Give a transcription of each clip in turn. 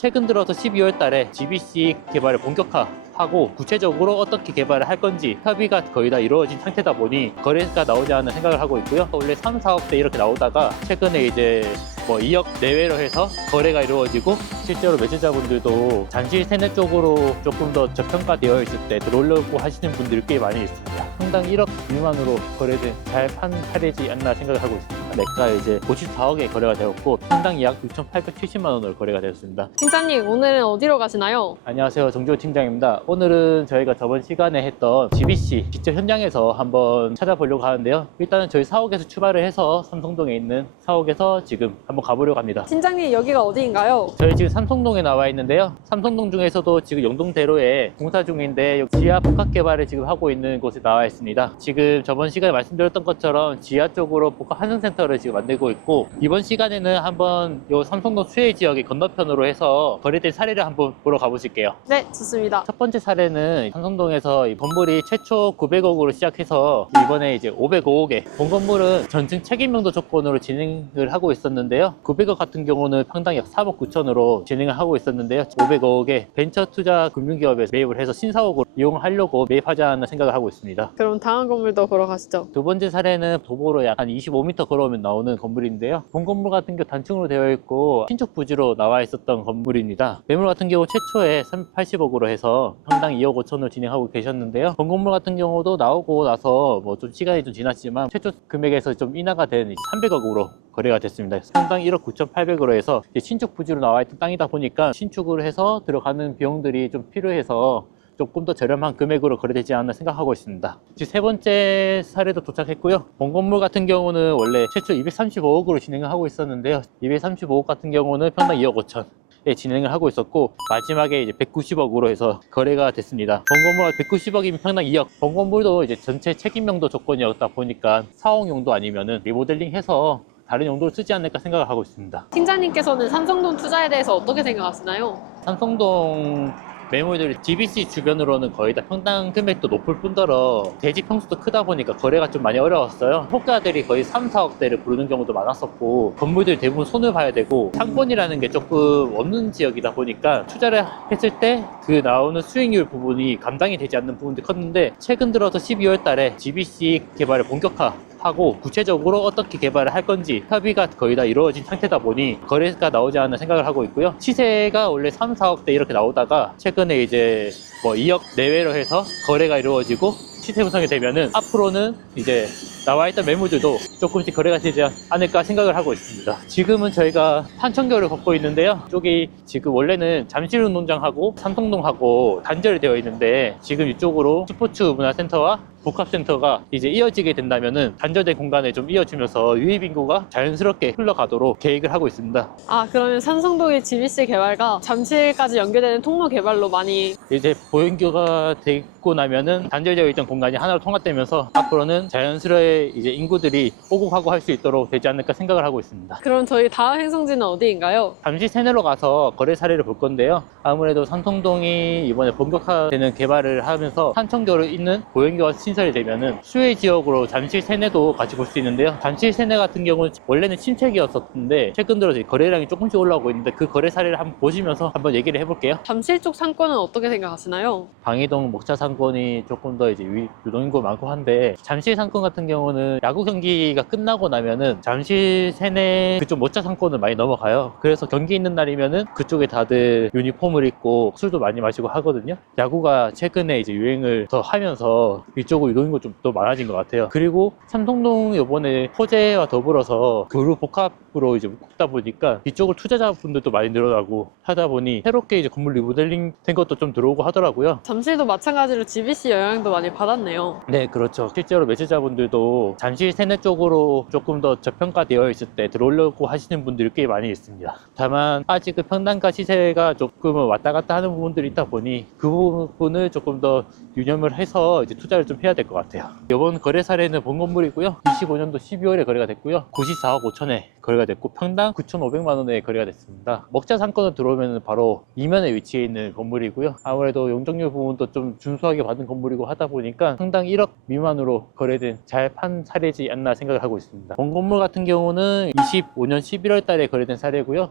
최근 들어서 12월 달에 GBC 개발을 본격화하고 구체적으로 어떻게 개발을 할 건지 협의가 거의 다 이루어진 상태다 보니 거래가 나오지 않는 생각을 하고 있고요. 원래 3, 4억대 이렇게 나오다가 최근에 이제 뭐 2억 내외로 해서 거래가 이루어지고 실제로 매수자분들도 잠실 세내 쪽으로 조금 더 저평가되어 있을 때 들어오려고 하시는 분들이 꽤 많이 있습니다. 상당 1억 미만으로 거래된 잘 판 차례지 않나 생각을 하고 있습니다. 매가 이제 54억에 거래가 되었고 상당히 약 6,870만 원으로 거래가 되었습니다. 팀장님, 오늘은 어디로 가시나요? 안녕하세요, 정지호 팀장입니다. 오늘은 저희가 저번 시간에 했던 GBC 직접 현장에서 한번 찾아보려고 하는데요. 일단은 저희 사옥에서 출발을 해서 삼성동에 있는 사옥에서 지금 한번 가보려고 합니다. 팀장님, 여기가 어디인가요? 저희 지금 삼성동에 나와 있는데요. 삼성동 중에서도 지금 영동대로에 공사 중인데 지하 복합 개발을 지금 하고 있는 곳에 나와 있습니다. 지금 저번 시간에 말씀드렸던 것처럼 지하 쪽으로 복합 한성센터를 지금 만들고 있고, 이번 시간에는 한번 요 삼성동 수혜 지역의 건너편으로 해서 거래된 사례를 한번 보러 가보실게요. 네, 좋습니다. 첫 번째 사례는 삼성동에서 이 건물이 최초 900억으로 시작해서 이번에 이제 505억에, 본 건물은 전층 책임명도 조건으로 진행을 하고 있었는데요. 900억 같은 경우는 평당 약 3억 9천으로 진행을 하고 있었는데요. 505억에 벤처 투자 금융기업에서 매입을 해서 신사옥으로 이용하려고 매입하자는 생각을 하고 있습니다. 그럼 다음 건물도 보러 가시죠. 두 번째 사례는 도보로 약 한 25m 걸어오면 나오는 건물인데요. 본 건물 같은 경우 단층으로 되어 있고 신축 부지로 나와 있었던 건물입니다. 매물 같은 경우 최초에 380억으로 해서 평당 2억 5천으로 진행하고 계셨는데요. 본 건물 같은 경우도 나오고 나서 뭐 좀 시간이 좀 지났지만 최초 금액에서 좀 인하가 된 300억으로 거래가 됐습니다. 평당 1억 9,800으로 해서 신축 부지로 나와 있던 땅이다 보니까 신축을 해서 들어가는 비용들이 좀 필요해서 조금 더 저렴한 금액으로 거래되지 않나 생각하고 있습니다. 세 번째 사례도 도착했고요. 본 건물 같은 경우는 원래 최초 235억으로 진행을 하고 있었는데요. 235억 같은 경우는 평당 2억 5천 에 진행을 하고 있었고, 마지막에 이제 190억으로 해서 거래가 됐습니다. 본 건물가 190억이면 평당 2억. 본 건물도 이제 전체 책임명도 조건이었다 보니까 사옥용도 아니면은 리모델링해서 다른 용도를 쓰지 않을까 생각을 하고 있습니다. 팀장님께서는 삼성동 투자에 대해서 어떻게 생각하시나요? 삼성동 매물들이 GBC 주변으로는 거의 다 평당 금액도 높을 뿐더러 대지 평수도 크다 보니까 거래가 좀 많이 어려웠어요. 호가들이 거의 3, 4억대를 부르는 경우도 많았었고, 건물들이 대부분 손을 봐야 되고 상권이라는 게 조금 없는 지역이다 보니까 투자를 했을 때 그 나오는 수익률 부분이 감당이 되지 않는 부분들이 컸는데, 최근 들어서 12월 달에 GBC 개발을 본격화하고 구체적으로 어떻게 개발을 할 건지 협의가 거의 다 이루어진 상태다 보니 거래가 나오지 않는 생각을 하고 있고요. 시세가 원래 3, 4억대 이렇게 나오다가 최근에 이제 뭐 2억 내외로 해서 거래가 이루어지고 시세 형성이 되면은 앞으로는 이제 나와 있던 매물들도 조금씩 거래가 되지 않을까 생각을 하고 있습니다. 지금은 저희가 판천교를 걷고 있는데요. 이쪽이 지금 원래는 잠실운동장하고 삼성동하고 단절이 되어 있는데, 지금 이쪽으로 스포츠 문화센터와 복합센터가 이제 이어지게 된다면은 단절된 공간에 좀 이어지면서 유입인구가 자연스럽게 흘러가도록 계획을 하고 있습니다. 아, 그러면 삼성동의 GBC 개발과 잠실까지 연결되는 통로 개발로 많이 이제 보행교가 되고 나면은 단절되어 있던 공간이 하나로 통합되면서 앞으로는 자연스레 이제 인구들이 오고 가고 할 수 있도록 되지 않을까 생각을 하고 있습니다. 그럼 저희 다음 행성지는 어디인가요? 잠시 세내로 가서 거래 사례를 볼 건데요. 아무래도 삼성동이 이번에 본격화되는 개발을 하면서 산청교를 잇는 보행교가 신설이 되면은 수혜 지역으로 잠실 세내도 같이 볼 수 있는데요. 잠실 세내 같은 경우는 원래는 침체기였었는데 최근 들어서 거래량이 조금씩 올라오고 있는데, 그 거래 사례를 한번 보시면서 한번 얘기를 해볼게요. 잠실 쪽 상권은 어떻게 생각하시나요? 방이동 목자 상권이 조금 더 이제 유동인구 많고 한데, 잠실 상권 같은 경우는 야구 경기가 끝나고 나면은 잠실 세내 그쪽 목자 상권을 많이 넘어가요. 그래서 경기 있는 날이면은 그쪽에 다들 유니폼을 입고 술도 많이 마시고 하거든요. 야구가 최근에 이제 유행을 더 하면서 이쪽으로 유동인구 좀 더 많아진 것 같아요. 그리고 삼성동 이번에 호재와 더불어서 교류 복합으로 이제 묶다 보니까 이쪽을 투자자분들도 많이 늘어나고 하다 보니 새롭게 이제 건물 리모델링 된 것도 좀 들어오고 하더라고요. 잠실도 마찬가지로 GBC 영향도 많이 받았네요. 네, 그렇죠. 실제로 매수자분들도 잠실 세내 쪽으로 조금 더 저평가되어 있을 때 들어오려고 하시는 분들이 꽤 많이 있습니다. 다만 아직은 평당가 시세가 조금은 왔다 갔다 하는 부분들이 있다 보니 그 부분을 조금 더 유념을 해서 이제 투자를 좀 해야 될 것 같아요. 이번 거래 사례는 본 건물이고요. 25년도 12월에 거래가 됐고요. 94억 5천에 거래가 됐고 평당 9,500만 원에 거래가 됐습니다. 먹자 상권으로 들어오면 바로 이면에 위치해 있는 건물이고요. 아무래도 용적률 부분도 좀 준수하게 받은 건물이고 하다 보니까 평당 1억 미만으로 거래된 잘 판 사례지 않나 생각을 하고 있습니다. 본 건물 같은 경우는 25년 11월 달에 거래된 사례고요.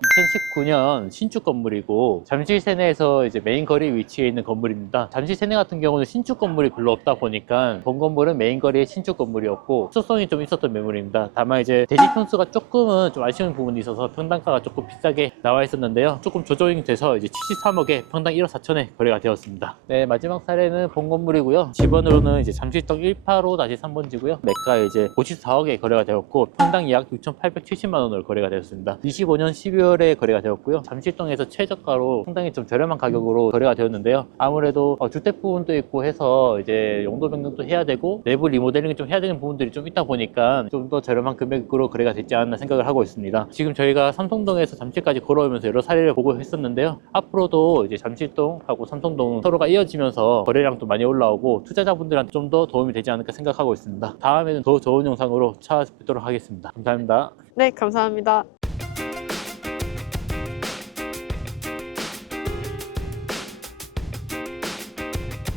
2019년 신축 건물이고 잠실 세내에서 이제 메인 거리 위치해 있는 건물입니다. 잠실 세내 같은 경우는 신축 건물이 별로 없다 보니까 본 건물은 메인 거리의 신축 건물이었고 수성이 좀 있었던 매물입니다. 다만 이제 대지 평수가 조금은 좀 아쉬운 부분이 있어서 평당가가 조금 비싸게 나와 있었는데요. 조금 조정이 돼서 이제 73억에 평당 1억 4천에 거래가 되었습니다. 네, 마지막 사례는 본 건물이고요. 집원으로는 이제 잠실동 185-3번지고요. 매가 이제 54억에 거래가 되었고 평당 약 6,870만 원으로 거래가 되었습니다. 25년 12월에 거래가 되었고요. 잠실동에서 최저가로 상당히 좀 저렴한 가격으로 거래가 되었는데요. 아무래도 주택 부분도 있고 해서 이제 용도 변경도 해야 되고 내부 리모델링을 좀 해야 되는 부분들이 좀 있다 보니까 좀 더 저렴한 금액으로 거래가 됐지 않나 생각을 하고 있습니다. 지금 저희가 삼성동에서 잠실까지 걸어오면서 여러 사례를 보고 했었는데요. 앞으로도 이제 잠실동하고 삼성동 서로가 이어지면서 거래량도 많이 올라오고 투자자분들한테 좀 더 도움이 되지 않을까 생각하고 있습니다. 다음에는 더 좋은 영상으로 찾아뵙도록 하겠습니다. 감사합니다. 네, 감사합니다.